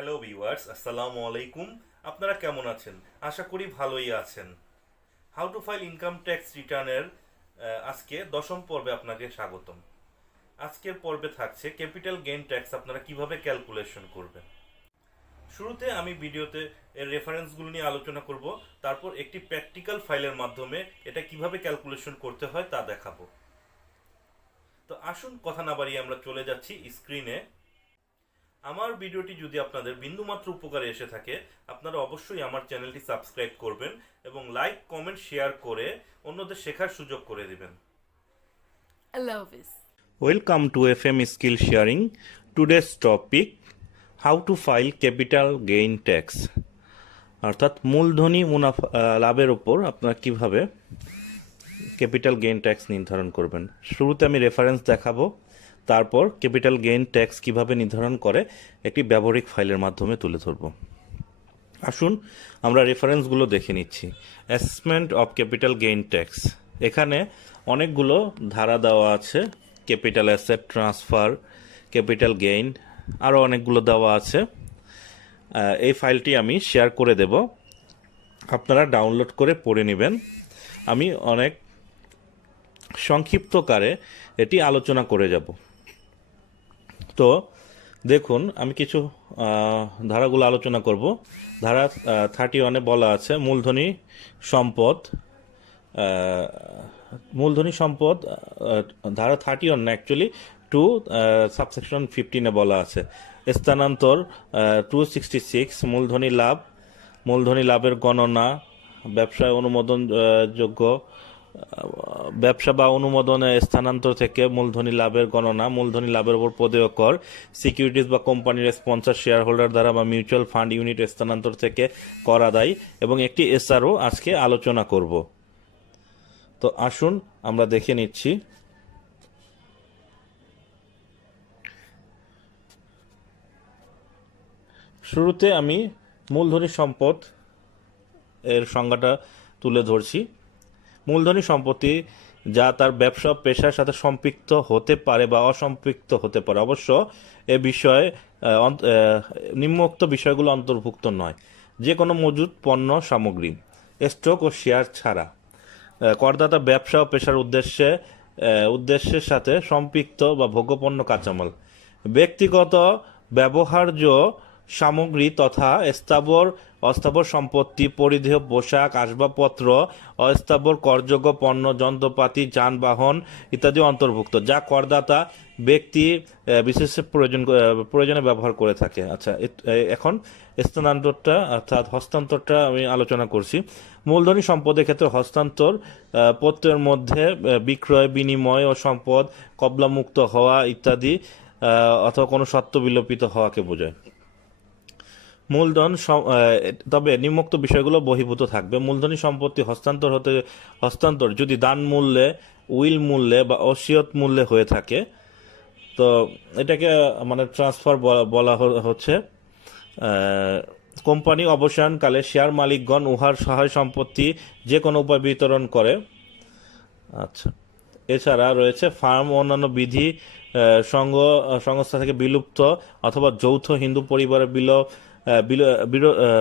Hello viewers, আসসালামু আলাইকুম। আপনারা কেমন আছেন? আশা করি ভালোই আছেন। How to file income tax রিটার্নের আজকে দশম পর্বে আপনাকে স্বাগতম। আজকের পর্বে থাকছে ক্যাপিটাল গেইন ট্যাক্স আপনারা কিভাবে ক্যালকুলেশন করবেন। শুরুতে আমি ভিডিওতে এর রেফারেন্সগুলো নিয়ে আলোচনা করব, তারপর একটি প্র্যাকটিক্যাল ফাইলের মাধ্যমে এটা কিভাবে ক্যালকুলেশন করতে হয় তা দেখাবো। তো আসুন কথা না বাড়িয়ে আমরা চলে যাচ্ছি স্ক্রিনে। আমার ভিডিওটি যদি আপনাদের বিন্দুমাত্র উপকারে এসে থাকে, আপনারা অবশ্যই আমার চ্যানেলটি সাবস্ক্রাইব করবেন এবং লাইক, কমেন্ট, শেয়ার করে অন্যদের শেখার সুযোগ করে দিবেন। আল্লাহ হাফিজ। Welcome to FM skill sharing. Today's topic how to file capital gain tax, অর্থাৎ মূলধনী মুনাফা লাভের ওপর আপনারা কিভাবে ক্যাপিটাল গেইন ট্যাক্স নির্ধারণ করবেন। শুরুতে আমি রেফারেন্স দেখাবো, তারপর ক্যাপিটাল গেইন ট্যাক্স কিভাবে নির্ধারণ করে একটি ব্যবহারিক ফাইলের মাধ্যমে তুলে ধরব। আসুন আমরা রেফারেন্সগুলো দেখে নিচ্ছি। Assessment of capital gain tax, এখানে অনেকগুলো ধারা দেওয়া আছে। Capital asset transfer, capital gain, আরও অনেকগুলো দেওয়া আছে। এই ফাইলটি আমি শেয়ার করে দেব, আপনারা ডাউনলোড করে পড়ে নেবেন। আমি অনেক সংক্ষিপ্তকারে এটি আলোচনা করে যাব। তো দেখুন, আমি কিছু ধারাগুলো আলোচনা করব। ধারা 31-এ বলা আছে মূলধনী সম্পদ। মূলধনী সম্পদ ধারা 31 না, অ্যাকচুয়ালি সাবসেকশন 15-এ বলা আছে স্থানান্তর। 266 মূলধনী লাভ, মূলধনী লাভের গণনা, ব্যবসায় অনুমোদন যোগ্য ব্যবসা বা অনুমোদনে স্থানান্তর থেকে মূলধনী লাভের গণনা, মূলধনী লাভের উপর প্রদেয় কর, সিকিউরিটিজ বা কোম্পানির স্পন্সর শেয়ার হোল্ডার দ্বারা বা মিউচুয়াল ফান্ড ইউনিট স্থানান্তর থেকে কর আদায় এবং একটি এসআরও আজকে আলোচনা করব। তো আসুন আমরা দেখে নিচ্ছি। শুরুতে আমি মূলধনী সম্পদ এর সংজ্ঞাটা তুলে ধরছি। মূলধনী সম্পত্তি যা তার ব্যবসা পেশার সাথে সম্পৃক্ত হতে পারে বা অসম্পৃক্ত হতে পারে। অবশ্য এ বিষয়ে নিম্নোক্ত বিষয়গুলো অন্তর্ভুক্ত নয়। যে কোনো মজুদ পণ্য সামগ্রী, স্টক ও শেয়ার ছাড়া করদাতা ব্যবসা ও পেশার উদ্দেশ্যের সাথে সম্পৃক্ত বা ভোগ্যপণ্য কাঁচামাল, ব্যক্তিগত ব্যবহার্য সামগ্রী তথা অস্থাবর সম্পত্তি, পরিধেয় পোশাক, আসবাবপত্র, অস্থাবর করযোগ্য পণ্য, যন্ত্রপাতি, যানবাহন ইত্যাদি অন্তর্ভুক্ত, যা করদাতা ব্যক্তি বিশেষ প্রয়োজনে ব্যবহার করে থাকে। আচ্ছা, এখন স্থানান্তরটা অর্থাৎ হস্তান্তরটা আমি আলোচনা করছি। মূলধনী সম্পদের ক্ষেত্রে হস্তান্তর প্রত্যয়ের মধ্যে বিক্রয়, বিনিময় ও সম্পদ কবলামুক্ত হওয়া ইত্যাদি অথবা কোনো সত্ত্ব বিলোপিত হওয়াকে বোঝায়। তবে নিম্নোক্ত বিষয়গুলো বহির্ভূত থাকবে। মূলধনী সম্পত্তি হস্তান্তর যদি দান মূল্যে, উইল মূল্যে বা অসিয়ত মূল্যে হয়ে থাকে, তো এটাকে মানে ট্রান্সফার বলা হচ্ছে। কোম্পানি অবসানকালে শেয়ার মালিকগণ উহার সহায় সম্পত্তি যে কোনো উপায় বিতরণ করে। আচ্ছা, এছাড়া রয়েছে ফার্ম ও অন্যান্য সংস্থা থেকে বিলুপ্ত অথবা যৌথ হিন্দু পরিবারের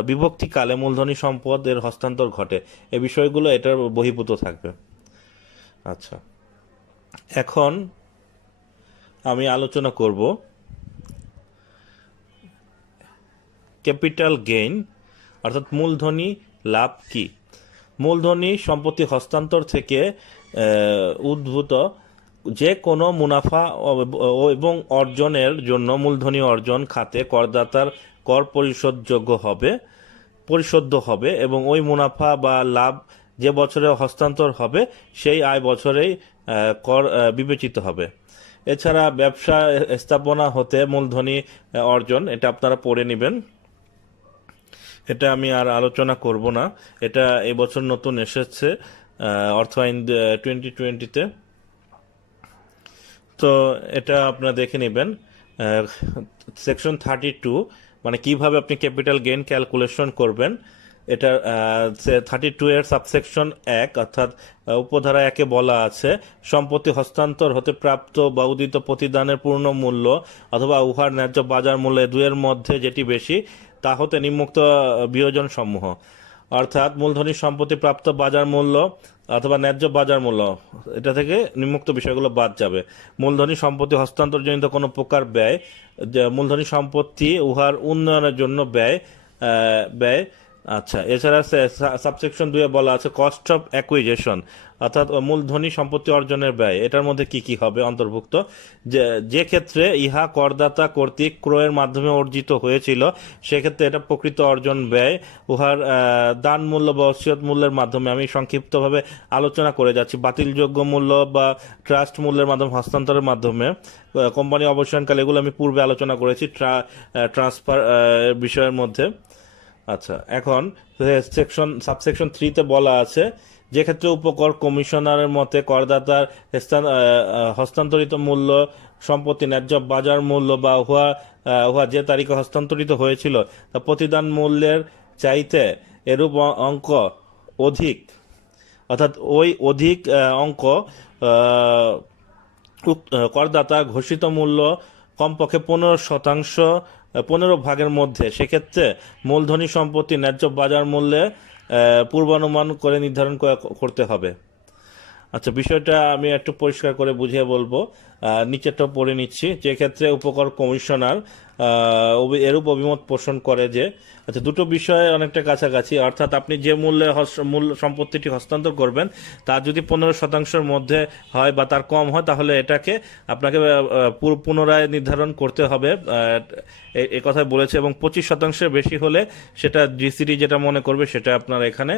বিভক্তিকালে মূলধনী সম্পদের হস্তান্তর ঘটে। এই বিষয়গুলো এটার বহির্ভূত থাকবে। আচ্ছা, এখন আমি আলোচনা করব ক্যাপিটাল গেইন অর্থাৎ মূলধনী লাভ কি। মূলধনী সম্পত্তি হস্তান্তর থেকে উদ্ভূত যে কোনো মুনাফা এবং অর্জনের জন্য মূলধনী অর্জন খাতে করদাতার কর পরিশোধ্য হবে এবং ওই মুনাফা বা লাভ যে বছরে হস্তান্তর হবে সেই আয় বছরেই কর বিবেচিত হবে। এছাড়া ব্যবসা স্থাপনা হতে মূলধনী অর্জন, এটা আপনারা পড়ে নেবেন, এটা আমি আর আলোচনা করব না। এটা এবছর নতুন এসেছে অর্থ আইন 2020-তে। তো এটা আপনারা দেখে নেবেন। সেকশন 32 মানে কিভাবে আপনি ক্যাপিটাল গেইন ক্যালকুলেশন করবেন, এটা 32 এর সাবসেকশন 1 অর্থাৎ উপধারা 1-এ বলা আছে সম্পত্তি হস্তান্তর হতে প্রাপ্ত বা উদিত প্রতিদানের পূর্ণ মূল্য অথবা উহার ন্যায্য বাজার মূল্য দুয়ের মধ্যে যেটি বেশি তা হতে নিম্নোক্ত বিয়োজন সমূহ, অর্থাৎ মূলধনী সম্পত্তি প্রাপ্ত বাজার মূল্য অথবা ন্যায্য বাজার মূল্য, এটা থেকে নিম্নোক্ত বিষয়গুলো বাদ যাবে। মূলধনী সম্পত্তি হস্তান্তরজনিত কোনো প্রকার ব্যয়, মূলধনী সম্পত্তি উহার উন্নয়নের জন্য ব্যয়। আচ্ছা, এছাড়া সাবসেকশন 2-এ বলা আছে কস্ট অফ অ্যাকুইজিশন, অর্থাৎ মূলধনী সম্পত্তি অর্জনের ব্যয়। এটার মধ্যে কি কি হবে অন্তর্ভুক্ত, যে ক্ষেত্রে ইহা করদাতা কর্তৃক ক্রয়ের মাধ্যমে অর্জিত হয়েছিল সেক্ষেত্রে এটা প্রকৃত অর্জন ব্যয়। উহার দান মূল্য বা ওসিয়ত মূল্যের মাধ্যমে, আমি সংক্ষিপ্তভাবে আলোচনা করে যাচ্ছি, বাতিলযোগ্য মূল্য বা ট্রাস্ট মূল্যের মাধ্যমে, হস্তান্তরের মাধ্যমে, কোম্পানি অবসানকালে, এগুলো আমি পূর্বে আলোচনা করেছি ট্রান্সফার বিষয়ের মধ্যে। আচ্ছা, এখন সাবসেকশন 3-তে বলা আছে যে ক্ষেত্রে উপকর কমিশনারের মতে করদাতার হস্তান্তরিত মূল্য সম্পত্তি ন্যায্য বাজার মূল্য বা উহা যে তারিখে হস্তান্তরিত হয়েছিল তা প্রতিদান মূল্যের চাইতে এরূপ অঙ্ক অধিক, অর্থাৎ ওই অধিক অঙ্ক করদাতা ঘোষিত মূল্য কমপক্ষে 15% মধ্যে, সেক্ষেত্রে মূলধনী সম্পত্তি ন্যায্য বাজার মূল্যে পূর্বানুমান করে নির্ধারণ করতে হবে। আচ্ছা, বিষয়টা আমি একটু পরিষ্কার করে বুঝিয়ে বলবো, নিচেরটা পড়ে নিচ্ছি। যে ক্ষেত্রে উপকর কমিশনার এরূপ অভিমত পোষণ করে যে, আচ্ছা, দুটো বিষয় অনেকটা কাছাকাছি, অর্থাৎ আপনি যে মূল সম্পত্তিটি হস্তান্তর করবেন তা যদি 15%-এর মধ্যে হয় বা তার কম হয় তাহলে এটাকে আপনাকে পুনরায় নির্ধারণ করতে হবে, এ কথাই বলেছে। এবং 25%-এর বেশি হলে সেটা জিসিডি যেটা মনে করবে সেটা আপনার এখানে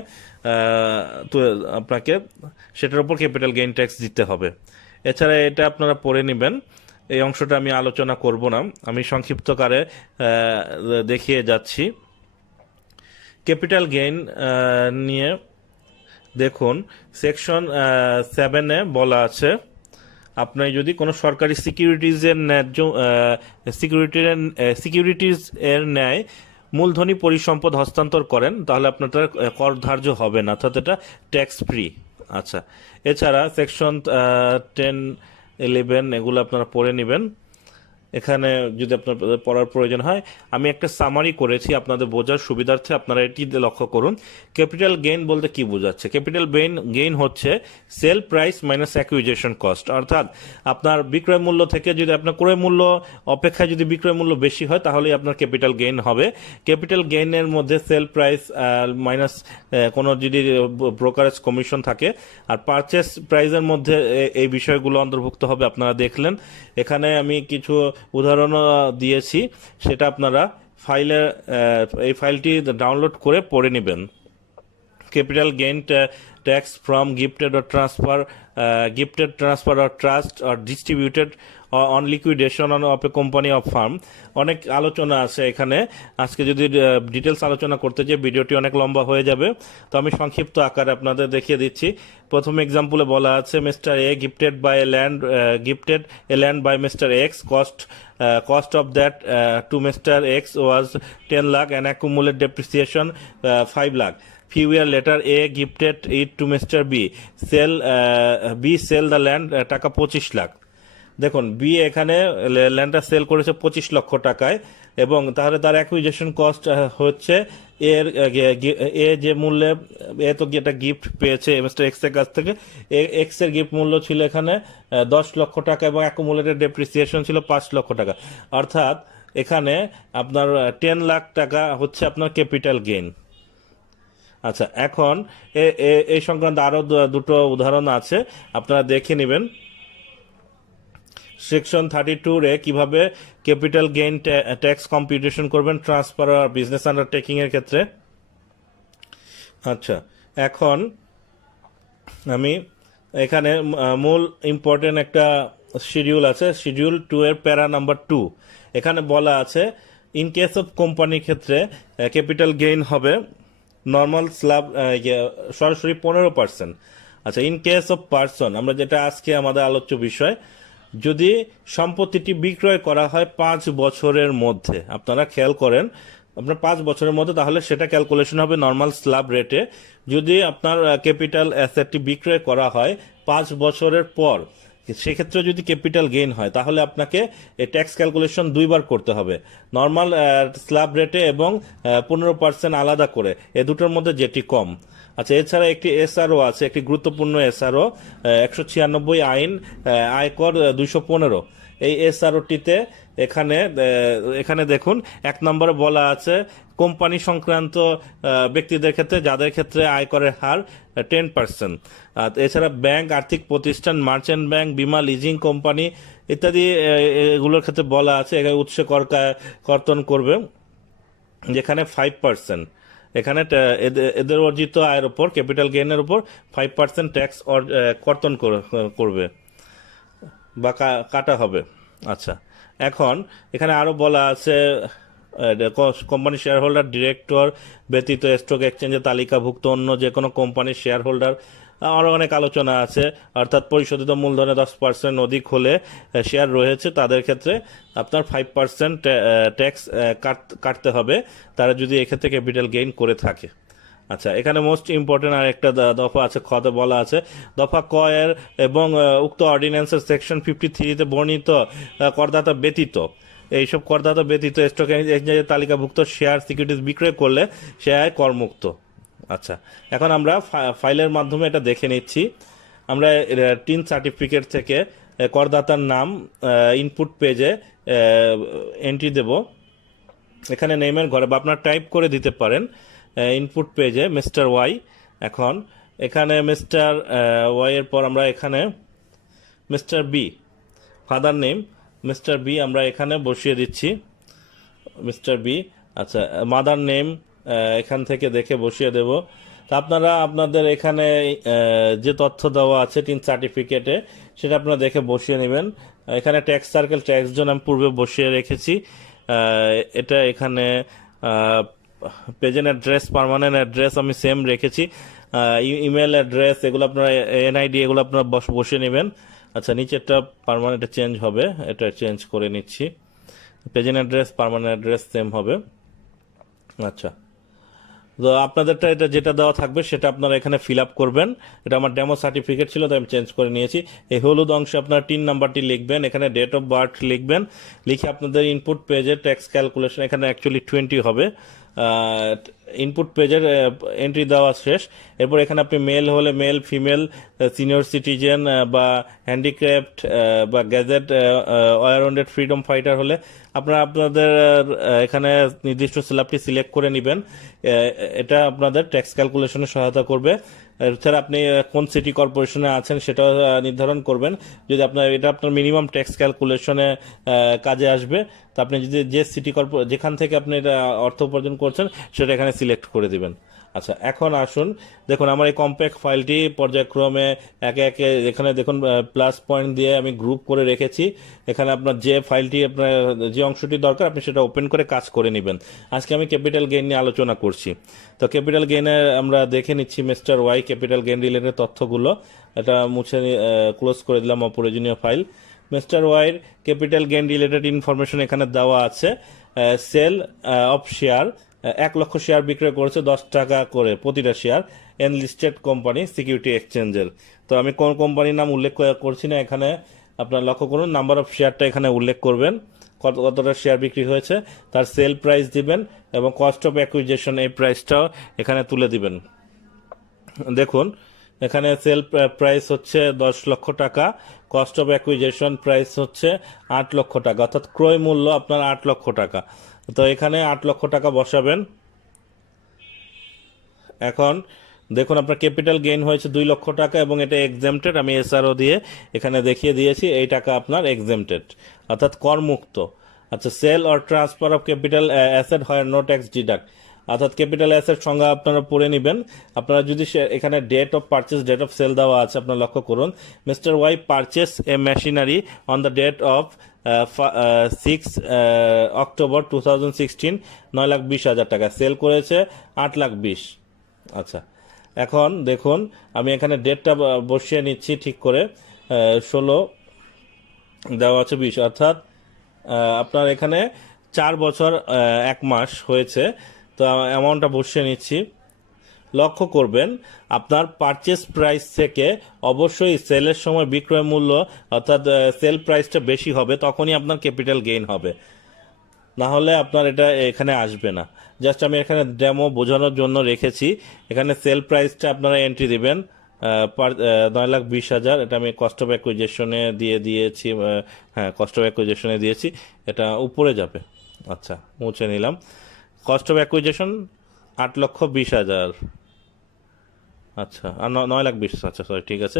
আপনাকে সেটার উপর ক্যাপিটাল গেইন ট্যাক্স দিতে হবে। এছাড়া এটা আপনারা পড়ে নেবেন, এই অংশটা আমি আলোচনা করব না, আমি সংক্ষিপ্তকারে দেখিয়ে যাচ্ছি। ক্যাপিটাল গেইন নিয়ে দেখুন, সেকশন 7-এ বলা আছে আপনি যদি কোনো সরকারি সিকিউরিটিজের সিকিউরিটিজ এর ন্যায় মূলধনী পরিসম্পদ হস্তান্তর করেন তাহলে আপনার কর ধার্য হবে না, অর্থাৎ এটা ট্যাক্স ফ্রি। আচ্ছা, এছাড়া সেকশন 10-11 এগুলো আপনারা পড়ে নেবেন। এখানে যদি আপনার পড়ার প্রয়োজন হয়, আমি একটা সামারি করেছি আপনাদের বোঝার সুবিধার্থে, আপনারা এটি লক্ষ্য করুন। ক্যাপিটাল গেইন বলতে কি বোঝাচ্ছে? ক্যাপিটাল গেইন হচ্ছে sale price minus acquisition cost, অর্থাৎ আপনার বিক্রয় মূল্য থেকে যদি আপনার ক্রয় মূল্য অপেক্ষায় যদি বিক্রয় মূল্য বেশি হয় তাহলেই আপনার ক্যাপিটাল গেইন হবে। ক্যাপিটাল গেইনের মধ্যে সেল প্রাইস মাইনাস কোনো যদি ব্রোকারেজ কমিশন থাকে, আর পারচেস প্রাইসের মধ্যে এই বিষয়গুলো অন্তর্ভুক্ত হবে। আপনারা দেখলেন এখানে আমি কিছু উদাহরণও দিয়েছি, সেটা আপনারা এই ফাইলটি ডাউনলোড করে পড়ে নেবেন। Capital gain tax from gifted transfer or trust or distributed on liquidation of a company or firm। অনেক আলোচনা আছে এখানে, আজকে যদি ডিটেলস আলোচনা করতে চাই ভিডিওটি অনেক লম্বা হয়ে যাবে, তো আমি সংক্ষিপ্ত আকারে আপনাদের দেখিয়ে দিচ্ছি। প্রথম এক্সাম্পলে বলা আছে mister A gifted a land by mister X, cost of that to Mr. X was 10 lakh and accumulated depreciation 5 lakh. Few years later, A gifted it to Mr. B. B sell the land টাকা 25 লাখ। দেখুন, B এখানে ল্যান্ডটা sell করেছে 25 লক্ষ টাকায়, এবং তাহলে তার acquisition cost হচ্ছে এ যে মূল্যে, এ তো একটা গিফট পেয়েছে মিস্টার এক্স এর কাছ থেকে, এক্স এর গিফট মূল্য ছিল এখানে 10 লক্ষ টাকা এবং অ্যাকুমুলেটেড ডেপ্রিসিয়েশন ছিল 5 লক্ষ টাকা, অর্থাৎ এখানে আপনার 10 লাখ টাকা হচ্ছে আপনার ক্যাপিটাল গেইন। আচ্ছা, এখন এই সংক্রান্ত আরো দুটো উদাহরণ আছে, আপনারা দেখে নেবেন। সেকশন 32-রে কিভাবে ক্যাপিটাল গেইন ট্যাক্স কম্পিউটেশন করবেন ট্রান্সফার আর বিজনেস আন্ডারটেকিং এর ক্ষেত্রে। আচ্ছা, এখন আমি এখানে মূল ইম্পর্টেন্ট একটা শিডিউল আছে, শিডিউল 2-এর প্যারা নাম্বার 2। এখানে বলা আছে ইন কেস অফ কোম্পানির ক্ষেত্রে ক্যাপিটাল গেইন হবে নর্মাল স্ল্যাব সরাসরি 15%। আচ্ছা, ইন কেস অফ পার্সন, আমরা যেটা আজকে আমাদের আলোচ্য বিষয়, যদি সম্পত্তিটি বিক্রয় করা হয় 5 বছরের মধ্যে, আপনারা খেয়াল করেন আপনার 5 বছরের মধ্যে, তাহলে সেটা ক্যালকুলেশন হবে নর্মাল স্ল্যাব রেটে। যদি আপনার ক্যাপিটাল অ্যাসেটটি বিক্রয় করা হয় 5 বছরের পর, সেক্ষেত্রে যদি ক্যাপিটাল গেইন হয় তাহলে আপনাকে এই ট্যাক্স ক্যালকুলেশন দুইবার করতে হবে, নর্মাল স্ল্যাব রেটে এবং 15% আলাদা করে, এ দুটোর মধ্যে যেটি কম। আচ্ছা, এছাড়া একটি এসআরও আছে, একটি গুরুত্বপূর্ণ এসআরও 196 আইন আয়কর 215। এই এসআরওটিতে এখানে দেখুন 1 নম্বরে বলা আছে কোম্পানি সংক্রান্ত ব্যক্তিদের ক্ষেত্রে, যাদের ক্ষেত্রে আয়করের হার 10%। এছাড়া ব্যাংক, আর্থিক প্রতিষ্ঠান, মার্চেন্ট ব্যাংক, বীমা, লিজিং কোম্পানি ইত্যাদি এগুলোর ক্ষেত্রে বলা আছে এখানে উৎসে কর্তন করবে, যেখানে 5%। এখানে এদের অর্জিত আয়ের উপর, ক্যাপিটাল গেইনের উপর 5% ট্যাক্স কর্তন করবে বা কাটা হবে। আচ্ছা, এখন এখানে আরো বলা আছে কোম্পানি শেয়ার হোল্ডার, ডিরেক্টর ব্যতীত স্টক এক্সচেঞ্জে তালিকাভুক্ত অন্য যে কোনো কোম্পানির শেয়ার হোল্ডার, আরও অনেক আলোচনা আছে। অর্থাৎ পরিশোধিত মূলধনে 10% অধিক হলে শেয়ার রয়েছে, তাদের ক্ষেত্রে আপনার 5% ট্যাক্স কাটতে হবে, তারা যদি এক্ষেত্রে ক্যাপিটাল গেইন করে থাকে। আচ্ছা, এখানে মোস্ট ইম্পর্টেন্ট আর একটা দফা আছে, খতে বলা আছে দফা ক এর এবং উক্ত অর্ডিন্যান্সের সেকশন 53-তে বর্ণিত করদাতা ব্যতীত, এইসব করদাতা ব্যতীত স্টক এক্সচেঞ্জের তালিকাভুক্ত শেয়ার সিকিউরিটিজ বিক্রয় করলে সে আয় করমুক্ত। আচ্ছা, এখন আমরা ফাইলের মাধ্যমে এটা দেখে নিচ্ছি। আমরা টিন সার্টিফিকেট থেকে করদাতার নাম ইনপুট পেজে এন্ট্রি দেব। এখানে নেমের ঘরে বা আপনার টাইপ করে দিতে পারেন ইনপুট পেজে মিস্টার ওয়াই। এখন এখানে মিস্টার ওয়াই এর পর আমরা এখানে mister B, father name mister B আমরা এখানে বসিয়ে দিচ্ছি, মিস্টার বি। আচ্ছা, মাদার নেম এখান থেকে দেখে বসিয়ে দেব। তা আপনারা আপনাদের এখানে যে তথ্য দেওয়া আছে টিন সার্টিফিকেটে সেটা আপনারা দেখে বসিয়ে নেবেন। এখানে ট্যাক্স সার্কেল, ট্যাক্স জোন আমি পূর্বে বসিয়ে রেখেছি। এটা এখানে প্রেজেন্ট অ্যাড্রেস, পার্মানেন্ট অ্যাড্রেস আমি সেম রেখেছি। ইমেল অ্যাড্রেস এগুলো আপনারা, এনআইডি এগুলো আপনারা বসিয়ে নেবেন। আচ্ছা, নিচেরটা পার্মানেন্টে চেঞ্জ হবে, এটা চেঞ্জ করে নিচ্ছি। Present address, permanent address same হবে। আচ্ছা, তো আপনাদেরটা এটা যেটা দেওয়া থাকবে সেটা আপনারা এখানে ফিল আপ করবেন। এটা আমার ডেমো সার্টিফিকেট ছিল, তাই আমি চেঞ্জ করে নিয়েছি। এই হলুদ অংশে আপনার টিন নাম্বারটি লিখবেন, এখানে ডেট অফ বার্থ লিখবেন, লিখে আপনাদের ইনপুট পেজে ট্যাক্স ক্যালকুলেশন, এখানে অ্যাকচুয়ালি 20 হবে। ইনপুট পেজের এন্ট্রি দেওয়া শেষ। এরপর এখানে আপনি মেল হলে মেল, ফিমেল, সিনিয়র সিটিজেন বা হ্যান্ডিক্রাফট বা গ্যাজেট ওয়ারেন্টেড ফ্রিডম ফাইটার হলে আপনারা আপনাদের এখানে নির্দিষ্ট স্ল্যাবটি সিলেক্ট করে নেবেন। এটা আপনাদের ট্যাক্স ক্যালকুলেশনে সহায়তা করবে। এছাড়া আপনি কোন সিটি কর্পোরেশনে আছেন সেটাও নির্ধারণ করবেন, যদি আপনার এটা আপনার মিনিমাম ট্যাক্স ক্যালকুলেশনে কাজে আসবে। তো আপনি যদি যে সিটি যেখান থেকে আপনি এটা অর্থ উপার্জন করছেন সেটা এখানে সিলেক্ট করে দিবেন। আচ্ছা, এখন আসুন দেখুন আমার এই কম্প্যাক্ট ফাইলটি পর্যায়ক্রমে একে একে এখানে দেখুন প্লাস পয়েন্ট দিয়ে আমি গ্রুপ করে রেখেছি। এখানে আপনার যে ফাইলটি, আপনার যে অংশটি দরকার আপনি সেটা ওপেন করে কাজ করে নেবেন। আজকে আমি ক্যাপিটাল গেইন নিয়ে আলোচনা করছি। তো ক্যাপিটাল গেইনে আমরা দেখে নিচ্ছি mister Y capital gain related তথ্যগুলো। এটা মুছে ক্লোজ করে দিলাম অপ্রয়োজনীয় ফাইল। মিস্টার ওয়াইয়ের ক্যাপিটাল গেইন রিলেটেড ইনফরমেশন এখানে দেওয়া আছে। সেল অফ শেয়ার, 1 লক্ষ শেয়ার বিক্রয় করেছে 10 টাকা করে প্রতিটা শেয়ার, এনলিস্টেড কোম্পানি সিকিউরিটি এক্সচেঞ্জের। তো আমি কোন কোম্পানির নাম উল্লেখ করছি না, এখানে আপনার লক্ষ্য করুন নাম্বার অফ শেয়ারটা এখানে উল্লেখ করবেন, কতটা শেয়ার বিক্রি হয়েছে, তার সেল প্রাইস দিবেন এবং কস্ট অফ অ্যাকুইজিশন এই প্রাইসটাও এখানে তুলে দিবেন। দেখুন এখানে সেল প্রাইস হচ্ছে 10 লক্ষ টাকা, কস্ট অফ অ্যাকুইজিশন প্রাইস হচ্ছে 8 লক্ষ টাকা, অর্থাৎ ক্রয় মূল্য আপনার 8 লক্ষ টাকা। তো এখানে 8 লক্ষ টাকা বসাবেন। এখন দেখুন আপনার ক্যাপিটাল গেইন হয়েছে 2 লক্ষ টাকা এবং এটা এক্সেম্পটেড, আমি এসআরও দিয়ে এখানে দেখিয়ে দিয়েছি, এই টাকা আপনার এক্সেম্পটেড অর্থাৎ করমুক্ত। আচ্ছা, sale or transfer of capital asset হয় নো ট্যাক্স ডিডাক্ট, অর্থাৎ ক্যাপিটাল অ্যাসেট সংজ্ঞা আপনারা পড়ে নেবেন। আপনারা যদি এখানে date of purchase, date of sale দেওয়া আছে, আপনারা লক্ষ্য করুন mister Y purchase a machinery on the date of 6 October 2016, 9,20,000 টাকা, সেল করেছে 8,20,000। আচ্ছা, এখন দেখুন আমি এখানে ডেটটা বসিয়ে নিচ্ছি ঠিক করে, 16 দেওয়া আছে 20, অর্থাৎ আপনার এখানে 4 বছর 1 মাস হয়েছে। তো অ্যামাউন্টটা বসিয়ে নিচ্ছি। লক্ষ্য করবেন আপনার পারচেস প্রাইস থেকে অবশ্যই সেলের সময় বিক্রয় মূল্য অর্থাৎ সেল প্রাইসটা বেশি হবে, তখনই আপনার ক্যাপিটাল গেইন হবে, না হলে আপনার এটা এখানে আসবে না। জাস্ট আমি এখানে ডেমো বোঝানোর জন্য রেখেছি। এখানে সেল প্রাইসটা আপনারা এন্ট্রি দিবেন 9,20,000, এটা আমি কস্ট অফ অ্যাকুইজিশনে দিয়ে দিয়েছি। হ্যাঁ, কস্ট অফ অ্যাকুইজিশনে দিয়েছি, এটা উপরে যাবে। আচ্ছা, মুছে নিলাম। Cost of acquisition 8,20,000। আচ্ছা, আর 9,20,000, আচ্ছা সরি, ঠিক আছে।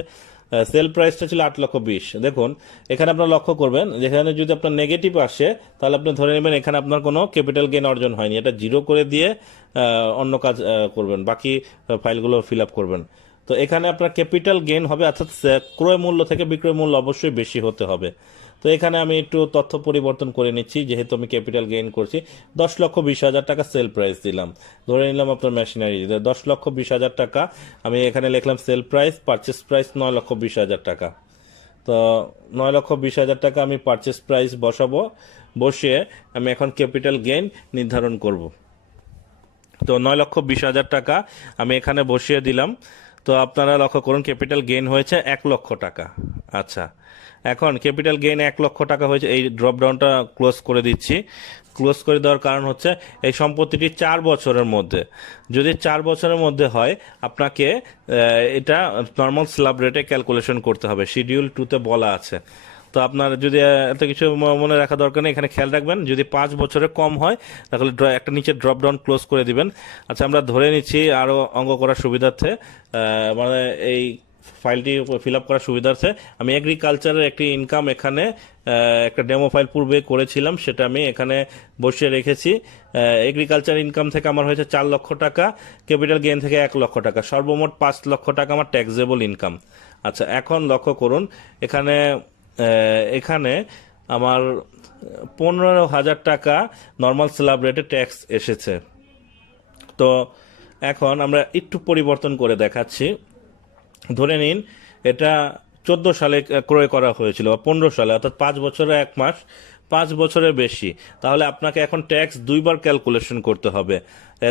সেল প্রাইসটা ছিল 8,20,000। দেখুন এখানে আপনার লক্ষ্য করবেন, যেখানে যদি আপনার নেগেটিভ আসে তাহলে আপনি ধরে নেবেন এখানে আপনার কোনো ক্যাপিটাল গেইন অর্জন হয়নি, এটা জিরো করে দিয়ে অন্য কাজ করবেন, বাকি ফাইলগুলো ফিল আপ করবেন। তো এখানে আপনার ক্যাপিটাল গেইন হবে, অর্থাৎ ক্রয় মূল্য থেকে বিক্রয় মূল্য অবশ্যই বেশি হতে হবে। তো এখানে আমি একটু তথ্য পরিবর্তন করে নিচ্ছি, যেহেতু আমি ক্যাপিটাল গেইন করছি। 10,20,000 টাকা সেল প্রাইস দিলাম, ধরে নিলাম আপনার মেশিনারি 10,20,000 টাকা। আমি এখানে লিখলাম সেল প্রাইস, পারচেস প্রাইস 9,20,000 টাকা। তো 9,20,000 টাকা আমি পারচেস প্রাইস বসাবো, বসিয়ে আমি এখন ক্যাপিটাল গেইন নির্ধারণ করব। তো 9,20,000 টাকা আমি এখানে বসিয়ে দিলাম। তো আপনারা লক্ষ্য করুন ক্যাপিটাল গেইন হয়েছে 1,00,000 টাকা। আচ্ছা, এখন ক্যাপিটাল গেইন 1,00,000 টাকা হয়েছে, এই ড্রপ ডাউনটা ক্লোজ করে দিচ্ছি। ক্লোজ করে দেওয়ার কারণ হচ্ছে এই সম্পত্তিটি 4 বছরের মধ্যে, যদি 4 বছরের মধ্যে হয় আপনাকে এটা নর্মাল স্ল্যাব রেটে ক্যালকুলেশন করতে হবে, শিডিউল 2-তে বলা আছে। তো আপনার যদি এত কিছু মনে রাখা দরকার নেই, এখানে খেয়াল রাখবেন যদি 5 বছরের কম হয় তাহলে একটা নিচে ড্রপ ডাউন ক্লোজ করে দিবেন। আচ্ছা, আমরা ধরে নিচ্ছি আরও অঙ্ক করার সুবিধার্থে, মানে এই ফাইলটি ফিল আপ করার সুবিধার্থে আমি এগ্রিকালচারের একটি ইনকাম এখানে একটা ডেমো ফাইল পূর্বে করেছিলাম, সেটা আমি এখানে বসিয়ে রেখেছি। এগ্রিকালচার ইনকাম থেকে আমার হয়েছে 4,00,000 টাকা, ক্যাপিটাল গেইন থেকে 1,00,000 টাকা, সর্বমোট 5,00,000 টাকা আমার ট্যাক্সেবল ইনকাম। আচ্ছা, এখন লক্ষ্য করুন এখানে এখানে আমার 15,000 টাকা নর্মাল স্ল্যাব রেটে ট্যাক্স এসেছে। তো এখন আমরা একটু পরিবর্তন করে দেখাচ্ছি। ধরে নিন এটা 14 সালে ক্রয় করা হয়েছিল বা 15 সালে, অর্থাৎ 5 বছরে 1 মাস, 5 বছরের বেশি, তাহলে আপনাকে এখন ট্যাক্স 2বার ক্যালকুলেশন করতে হবে।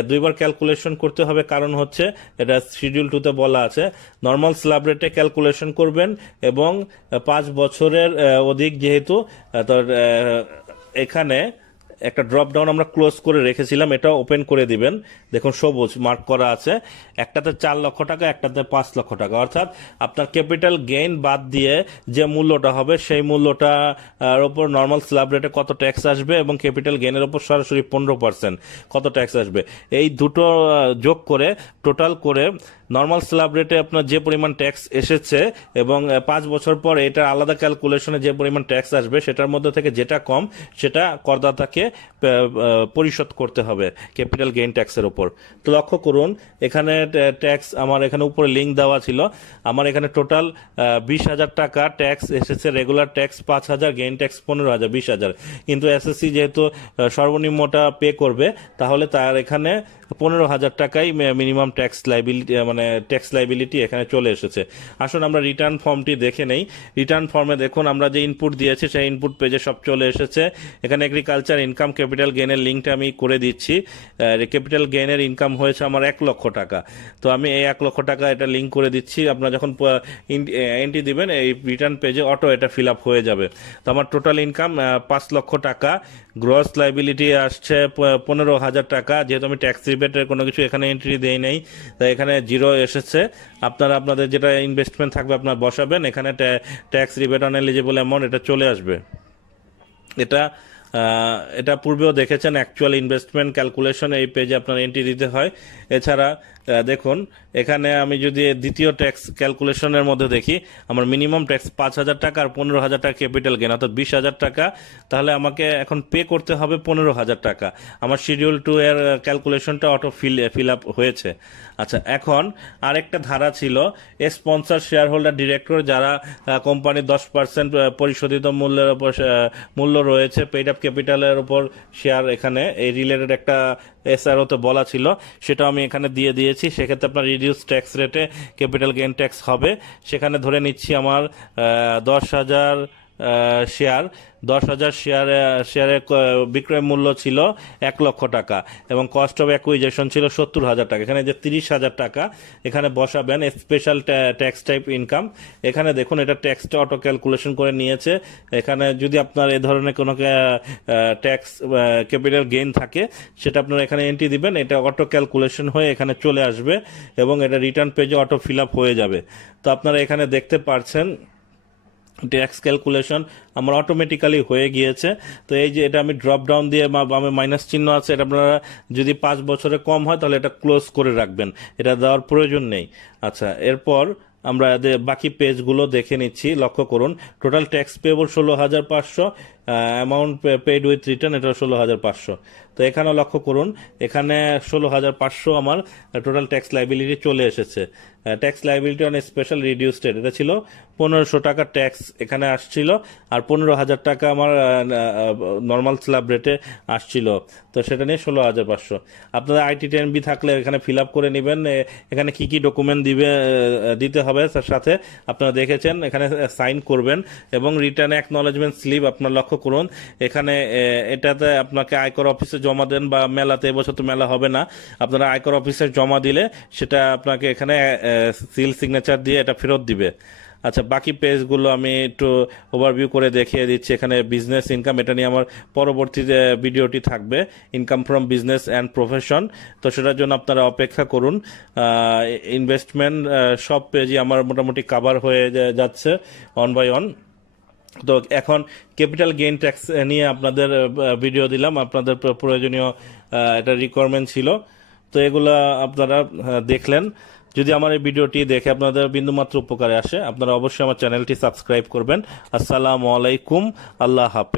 2বার ক্যালকুলেশন করতে হবে, কারণ হচ্ছে এটা শিডিউল 2-তে বলা আছে নর্মাল স্ল্যাব রেটে ক্যালকুলেশন করবেন, এবং 5 বছরের অধিক যেহেতু, তো এখানে একটা ড্রপ ডাউন আমরা ক্লোজ করে রেখেছিলাম, এটা ওপেন করে দিবেন। দেখুন সবুজ মার্ক করা আছে, একটাতে 4,00,000 টাকা, একটাতে 5,00,000 টাকা, অর্থাৎ আপনার ক্যাপিটাল গেইন বাদ দিয়ে যে মূল্যটা হবে সেই মূল্যটার ওপর নর্মাল স্ল্যাব রেটে কত ট্যাক্স আসবে এবং ক্যাপিটাল গেইনের ওপর সরাসরি 15% কত ট্যাক্স আসবে, এই দুটো যোগ করে টোটাল করে নর্মাল স্ল্যাব রেটে আপনার যে পরিমাণ ট্যাক্স এসেছে এবং 5 বছর পর এটার আলাদা ক্যালকুলেশনে যে পরিমাণ ট্যাক্স আসবে সেটার মধ্যে থেকে যেটা কম সেটা করদাতাকে পরিশোধ করতে হবে ক্যাপিটাল গেইন ট্যাক্সের উপর। তো লক্ষ্য করুন এখানে ট্যাক্স আমার এখানে উপরে লিঙ্ক দেওয়া ছিল, আমার এখানে টোটাল 20,000 টাকা ট্যাক্স এসেছে, রেগুলার ট্যাক্স 5,000, গেইন ট্যাক্স 15,000, 20,000। কিন্তু এসএসসি যেহেতু সর্বনিম্নটা পে করবে, তাহলে তার এখানে 15,000 টাকাই মিনিমাম ট্যাক্স লাইবিলিটি, মানে ট্যাক্স লাইবিলিটি এখানে চলে এসেছে। আসুন আমরা রিটার্ন ফর্মটি দেখে নেই। রিটার্ন ফর্মে দেখুন আমরা যে ইনপুট দিয়েছি সেই ইনপুট পেজে সব চলে এসেছে। এখানে এগ্রিকালচার ইনকাম ক্যাপিটাল গেইনের লিঙ্কটা আমি করে দিচ্ছি। ক্যাপিটাল গেইনের ইনকাম হয়েছে আমার 1,00,000 টাকা। তো আমি এই 1,00,000 টাকা এটা লিঙ্ক করে দিচ্ছি। আপনারা যখন এন্ট্রি দিবেন এই রিটার্ন পেজে অটো এটা ফিল আপ হয়ে যাবে। তো আমার টোটাল ইনকাম 5,00,000 টাকা, গ্রস লাইবিলিটি আসছে 15,000 টাকা। যেহেতু আমি ট্যাক্স রিবেটের কোনো কিছু এখানে এন্ট্রি দেই নাই, তাই এখানে জিরো এসেছে। আপনারা আপনাদের যেটা ইনভেস্টমেন্ট থাকবে আপনারা বসাবেন, এখানে tax rebate on eligible amount এটা চলে আসবে। এটা পূর্বেও দেখেছেন, অ্যাকচুয়াল ইনভেস্টমেন্ট ক্যালকুলেশন এই পেজে আপনার এন্ট্রি দিতে হয়। এছাড়া দেখুন এখানে আমি যদি দ্বিতীয় ট্যাক্স ক্যালকুলেশনের মধ্যে দেখি, আমার মিনিমাম ট্যাক্স 5,000 টাকা আর 15,000 টাকা ক্যাপিটাল গেইন, অর্থাৎ 20,000 টাকা। তাহলে আমাকে এখন পে করতে হবে 15,000 টাকা। আমার শিডিউল 2 এর ক্যালকুলেশনটা অটো ফিল আপ হয়েছে। আচ্ছা, এখন আরেকটা ধারা ছিল স্পন্সর শেয়ার হোল্ডার ডিরেক্টর, যারা কোম্পানির 10% পরিশোধিত মূল্যের উপর মূল্য রয়েছে, পেইড আপ ক্যাপিটালের উপর শেয়ার, এখানে এই রিলেটেড একটা এসআরওতে বলা ছিল, সেটা আমি এখানে দিয়ে দিয়েছি। সেক্ষেত্রে আপনার রিডিউস ট্যাক্স রেটে ক্যাপিটাল গেইন ট্যাক্স হবে। সেখানে ধরে নিচ্ছি আমার 10,000 শেয়ার, 10,000 শেয়ারে বিক্রয় মূল্য ছিল 1,00,000 টাকা এবং কস্ট অফ অ্যাকুইজিশন ছিল 70,000 টাকা। এখানে যে 30,000 টাকা এখানে বসাবেন স্পেশাল ট্যাক্স টাইপ ইনকাম। এখানে দেখুন এটা ট্যাক্সটা অটো ক্যালকুলেশন করে নিয়েছে। এখানে যদি আপনার এই ধরনের কোনো ট্যাক্স ক্যাপিটাল গেইন থাকে সেটা আপনারা এখানে এন্ট্রি দিবেন, এটা অটো ক্যালকুলেশন হয়ে এখানে চলে আসবে এবং এটা রিটার্ন পেজে অটো ফিল আপ হয়ে যাবে। তো আপনারা এখানে দেখতে পাচ্ছেন ট্যাক্স ক্যালকুলেশন আমার অটোমেটিক্যালি হয়ে গিয়েছে। তো এই যে এটা আমি ড্রপ ডাউন দিয়ে বামে মাইনাস চিহ্ন আছে, এটা আপনারা যদি 5 বছরের কম হয় তাহলে এটা ক্লোজ করে রাখবেন, এটা দেওয়ার প্রয়োজন নেই। আচ্ছা, এরপর আমরা বাকি পেজগুলো দেখে নিচ্ছি। লক্ষ্য করুন total tax payable 16,500, amount paid with return এটা 16,500। তো এখানে লক্ষ্য করুন এখানে 16,500 আমার টোটাল ট্যাক্স লাইবিলিটি চলে এসেছে। Tax liability on special reduced rate, এটা ছিল 1,500 টাকা ট্যাক্স এখানে আসছিল, আর 15,000 টাকা আমার নর্মাল স্ল্যাব রেটে আসছিল। তো সেটা নিয়ে 16,500। আপনাদের ITT-NB থাকলে এখানে ফিল আপ করে নেবেন। এখানে কি কি ডকুমেন্ট দিতে হবে তার সাথে আপনারা দেখেছেন, এখানে সাইন করবেন এবং রিটার্ন অ্যাকনলেজমেন্ট স্লিপ আপনার লক্ষ্য করুন এখানে এটাতে আপনাকে আয়কর অফিসে জমা দেন বা মেলাতে, এবছর তো মেলা হবে না, আপনারা আয়কর অফিসে জমা দিলে সেটা আপনাকে এখানে সিল সিগনেচার দিয়ে এটা ফেরত দিবে। আচ্ছা, বাকি পেজগুলো আমি একটু ওভারভিউ করে দেখিয়ে দিচ্ছি। এখানে বিজনেস ইনকাম, এটা নিয়ে আমার পরবর্তী ভিডিওটি থাকবে, income from business and profession. তো সেটার জন্য আপনারা অপেক্ষা করুন। ইনভেস্টমেন্ট সব পেজই আমার মোটামুটি কাভার হয়ে যাচ্ছে অন বাই অন। তো এখন ক্যাপিটাল গেইন ট্যাক্স নিয়ে আপনাদের ভিডিও দিলাম, আপনাদের প্রয়োজনীয় এটা রিকোয়ারমেন্ট ছিল। তো এগুলা আপনারা দেখলেন। যদি আমার এই ভিডিওটি দেখে আপনাদের বিন্দুমাত্র উপকারে আসে আপনারা অবশ্যই আমার চ্যানেলটি সাবস্ক্রাইব করবেন। আসসালামু আলাইকুম, আল্লাহ হাফেজ।